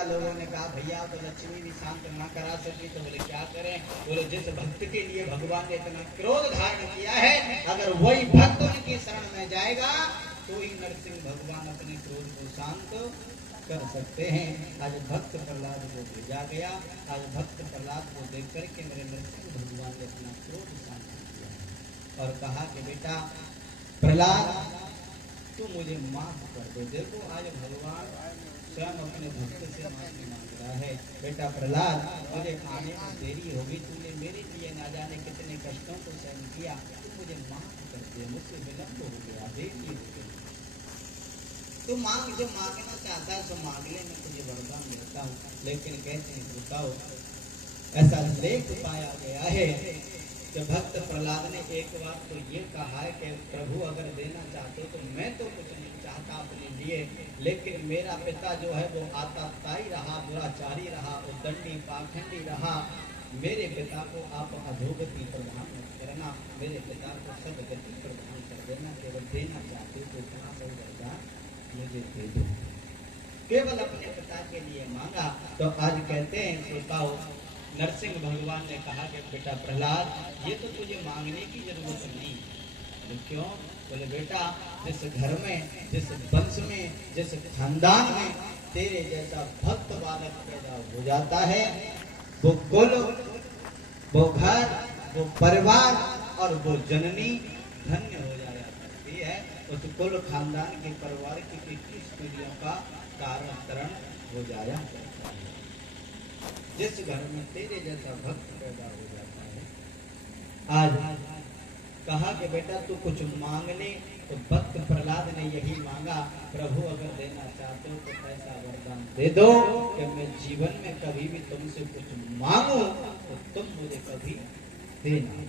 लगा। लोगों ने कहा भैया तो लक्ष्मी भी शांत ना करा सकी, तो बोले क्या करें? बोले जिस भक्त के लिए भगवान ने इतना क्रोध धारण किया है, अगर वही भक्त उनकी शरण में जाएगा तो ही नरसिंह भगवान अपने क्रोध को शांत कर सकते हैं। आज भक्त प्रहलाद को भेजा गया। आज भक्त प्रहलाद को देख करके मेरे नरसिंह भगवान ने अपना क्रोध शांत किया और कहा कि बेटा प्रहलाद तू मुझे माफ कर दो। देखो आज भगवान स्वयं अपने भक्त से माफी मांग रहा है। बेटा प्रहलाद मुझे आने में देरी होगी, तूने मेरे लिए ना जाने कितने कष्टों को सहन किया, तू मुझे माफ कर दे, मुझसे विलम्ब हो गया, देरी हो गई। तू मांग, जो मांगना चाहता है तो मांग ले, मैं तुझे वरदान देता हूँ। लेकिन कहते हैं बताओ ऐसा लेख पाया गया है कि भक्त प्रहलाद ने एक बार तो ये कहा है कि प्रभु अगर देना चाहते तो मैं तो कुछ नहीं चाहता अपने लिए, लेकिन मेरा पिता जो है वो आताताई रहा, दुराचारी रहा, उद्दंडी पाखंडी रहा। मेरे पिता को आप अधोगति प्रदान मत करना, मेरे पिता को सदगति प्रदान कर देना। केवल देना चाहते तो कहाँ से वरदान मुझे दे दो। केवल अपने पिता के लिए मांगा। तो आज कहते हैं श्रोताओ, नरसिंह भगवान ने कहा कि बेटा प्रहलाद ये तो तुझे मांगने की जरूरत नहीं। तो क्यों? बोले बेटा जिस घर में, जिस वंश में, जिस खानदान में तेरे जैसा भक्त बालक पैदा हो जाता है, वो कुल, वो घर, वो परिवार और वो जननी धन्य हो जाया करती है। उस कुल खानदान के परिवार की 21 पीढ़ियों का कारण तरण हो जाया करता है। जिस घर में तेरे जैसा भक्त पैदा हो जाता है। आज कहा कि बेटा तू कुछ मांग ले, तो भक्त प्रहलाद ने यही मांगा, प्रभु अगर देना चाहते हो तो ऐसा वरदान दे दो कि मैं जीवन में कभी भी तुमसे कुछ मांगू तो तुम मुझे कभी देना।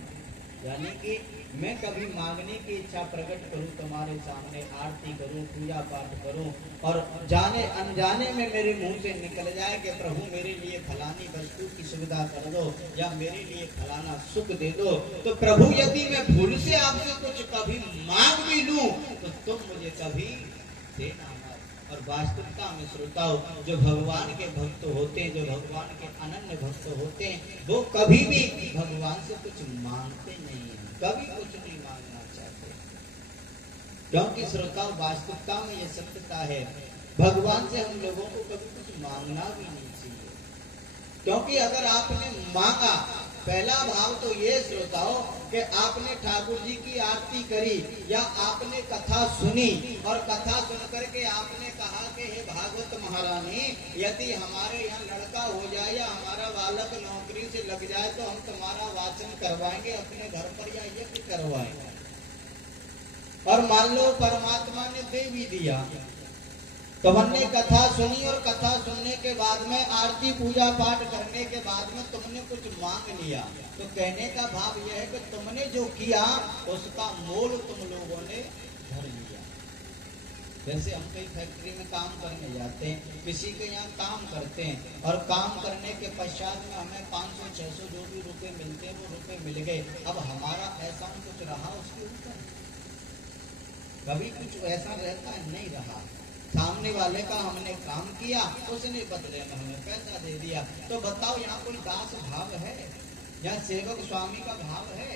यानी कि मैं कभी मांगने की इच्छा प्रकट करूं, तुम्हारे सामने आरती करूं, पूजा पाठ करूं और जाने अनजाने में मेरे मुंह से निकल जाए कि प्रभु मेरे लिए फलानी वस्तु की सुविधा कर दो या मेरे लिए फलाना सुख दे दो, तो प्रभु यदि मैं भूल से आपसे कुछ कभी मांग भी लूं तो तुम मुझे कभी देना। और वास्तविकता में श्रोताओ, जो भगवान के भक्त होते हैं, जो भगवान के अनन्य भक्त होते हैं, वो कभी भी भगवान से कुछ मांगते नहीं है, कभी कुछ नहीं मांगना चाहते। क्योंकि श्रोताओ वास्तविकता में ये सत्यता है, भगवान से हम लोगों को कभी कुछ मांगना भी नहीं चाहिए। क्योंकि अगर आपने मांगा, पहला भाव तो ये श्रोताओ कि आपने ठाकुर जी की आरती करी या आपने कथा सुनी और कथा सुन करके आपने कहा कि हे भागवत महारानी, यदि हमारे यहाँ लड़का हो जाए या हमारा बालक नौकरी से लग जाए तो हम तुम्हारा वाचन करवाएंगे अपने घर पर या यज्ञ करवाएंगे। और मान लो परमात्मा ने दे भी दिया, तो हमने कथा सुनी और कथा सुनने के बाद में आरती पूजा पाठ करने के बाद में तुमने कुछ मांग लिया, तो कहने का भाव यह है कि तुमने जो किया उसका मोल तुम लोगों ने भर लिया। जैसे हम कहीं फैक्ट्री में काम करने जाते हैं, किसी के यहाँ काम करते हैं और काम करने के पश्चात में हमें 500-600 जो भी रुपए मिलते हैं वो रुपए मिल गए। अब हमारा ऐसा कुछ रहा उसके ऊपर? कभी कुछ ऐसा रहता है? नहीं रहा। सामने वाले का हमने काम किया, उसने बदले में हमें पैसा दे दिया। तो बताओ यहाँ कोई दास भाव है या सेवक स्वामी का भाव है?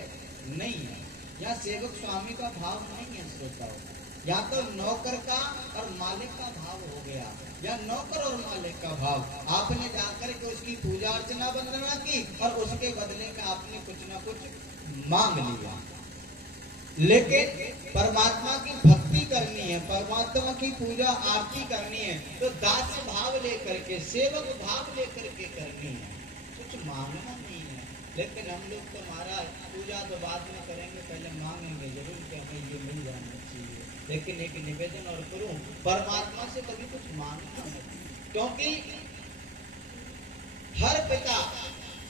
नहीं है। या सेवक स्वामी का भाव नहीं है श्रोताओ, या तो नौकर का और मालिक का भाव हो गया, या नौकर और मालिक का भाव। आपने जाकर के उसकी पूजा अर्चना वंदना की और उसके बदले में आपने कुछ ना कुछ मांग लिया। लेकिन परमात्मा की भक्ति करनी है, परमात्मा की पूजा आरती करनी है, तो दास भाव लेकर के, सेवक भाव लेकर के करनी है, कुछ मांगना नहीं है। लेकिन हम लोग तो महाराज पूजा तो बाद में करेंगे, पहले मांगेंगे जरूर कि हमें ये मिल जाना चाहिए। लेकिन एक निवेदन और करूं, परमात्मा से कभी कुछ मांगना नहीं, क्योंकि हर पिता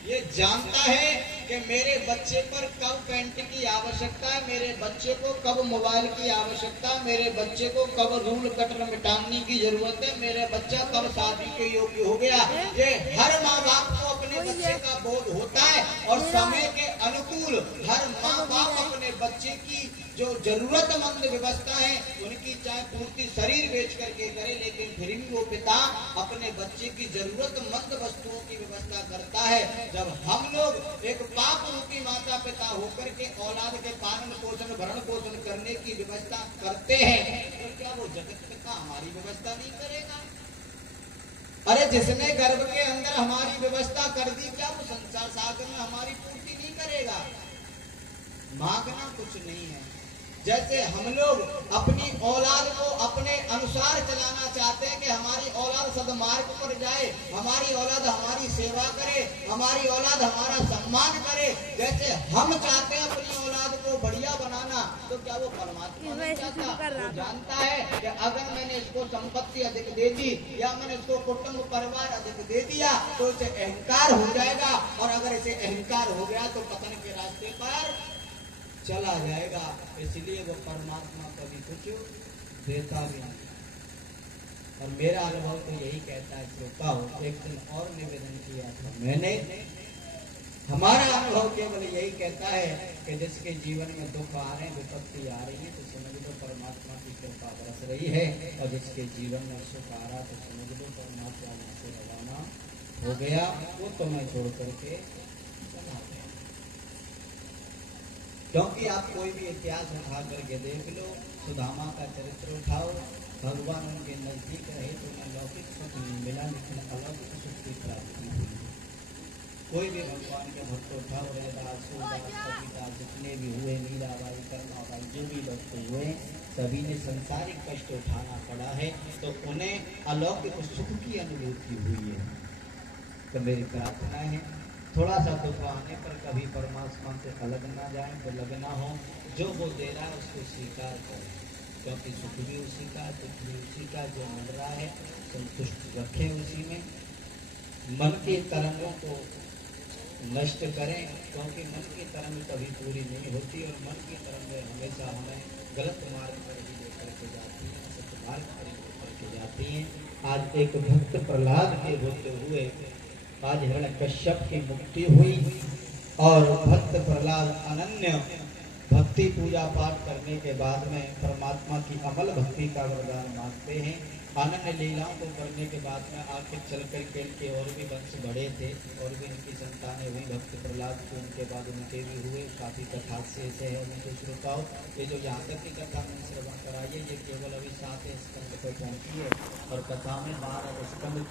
ये जानता है कि मेरे बच्चे पर कब पेंट की आवश्यकता है, मेरे बच्चे को कब मोबाइल की आवश्यकता है, मेरे बच्चे को कब रूल कटर मिटाने की जरूरत है, मेरे बच्चा कब शादी के योग्य हो गया। ये हर माँ बाप को अपने अपने बच्चे का बोध होता है और समय के अनुकूल हर माँ बाप अपने बच्चे की जो जरूरतमंद व्यवस्था है उनकी चाहे पूर्ति शरीर बेच करके करे, लेकिन फिर भी वो पिता अपने बच्चे की जरूरतमंद वस्तुओं की व्यवस्था करता है। जब हम लोग एक पाप रूपी माता पिता होकर के औलाद के पालन पोषण भरण पोषण करने की व्यवस्था करते हैं, तो क्या वो जगत पिता हमारी व्यवस्था नहीं करेगा? अरे जिसने गर्भ के अंदर हमारी व्यवस्था कर दी, क्या वो संसार सागर में हमारी पूर्ति नहीं करेगा? मांगना कुछ नहीं है। जैसे हम लोग अपनी औलाद को अपने अनुसार चलाना चाहते हैं कि हमारी औलाद सद्मार्ग पर जाए, हमारी औलाद हमारी सेवा करे, हमारी औलाद हमारा सम्मान करे, जैसे हम चाहते हैं अपनी औलाद को बढ़िया बनाना, तो क्या वो परमात्मा नहीं चाहता? वो जानता है कि अगर मैंने इसको संपत्ति अधिक दे दी या मैंने इसको कुटुंब परिवार अधिक दे दिया तो इसे अहंकार हो जाएगा, और अगर इसे अहंकार हो गया तो पतन के रास्ते पर चला जाएगा। इसलिए वो परमात्मा कभी कुछ देता भी नहीं। और मेरा अनुभव तो यही कहता है, श्रोताओ, एक दिन और निवेदन किया था मैंने, हमारा अनुभव केवल यही कहता है कि जिसके जीवन में दुख आ रहे हैं, विपत्ति आ रही है, तो समझ लो परमात्मा की कृपा बरस रही है, और जिसके जीवन में सुख आ रहा तो समझ लो परमात्मा से रवाना हो गया, वो तो मैं छोड़ करके चला गया। क्योंकि आप कोई भी इतिहास उठा करके देख लो, सुदामा का चरित्र उठाओ, भगवान उनके नजदीक रहे तो उन्हें लौकिक सुख नहीं मिला, लेकिन अलौकिक सुख की प्राप्ति हुई। कोई भी भगवान के भक्त उठाओ, रैदास, सूरदास, कबीरदास, जितने भी हुए, मीराबाई, कर्णाबाई, जो भी भक्त हुए, सभी ने संसारिक कष्ट उठाना पड़ा है, तो उन्हें अलौकिक सुख की अनुभूति हुई है। तो मेरी प्रार्थना है, थोड़ा सा दुख आने पर कभी परमात्मा से अलग ना जाए, तो लगना हो जो वो दे रहा है उसको स्वीकार करें, क्योंकि सुख भी उसी का, दुख भी उसी का, जो मिल रहा है संतुष्ट रखें उसी में। मन की तरंगों को नष्ट करें, क्योंकि मन की तरंग कभी पूरी नहीं होती, और मन की तरंग हमेशा हमें गलत मार्ग पर ही लेकर के जाती है, सत्य मार्ग पर ही लेकर के जाती हैं। आज एक भक्त प्रहलाद के होते हुए आज हिरण्यकश्यप की मुक्ति हुई, और भक्त प्रहलाद अनन्य भक्ति पूजा पाठ करने के बाद में परमात्मा की अमल भक्ति का वरदान मांगते हैं। अनन्य लीलाओं को करने के बाद में आखिर चल कर के और भी वंश बढ़े थे, और भी इनकी संतानें हुई भक्त प्रहलाद को, उनके बाद उनके भी हुए। काफी कथा से ऐसे है उनके श्रोताओ, ये जो यहाँ तक की कथा में श्रवण कराइए, ये केवल अभी 7 स्कंद पर पहुंची है, और कथा में 12 स्कंद